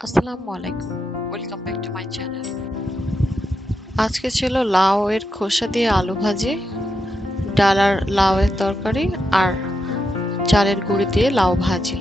আসসালামু আলাইকুম। Welcome back to my channel. আজকে ছিল লাউ এর খোসা দিয়ে আলু ভাজি, ডাল আর লাউ এর তরকারি আর চালের গুঁড়ি দিয়ে লাউ ভাজি।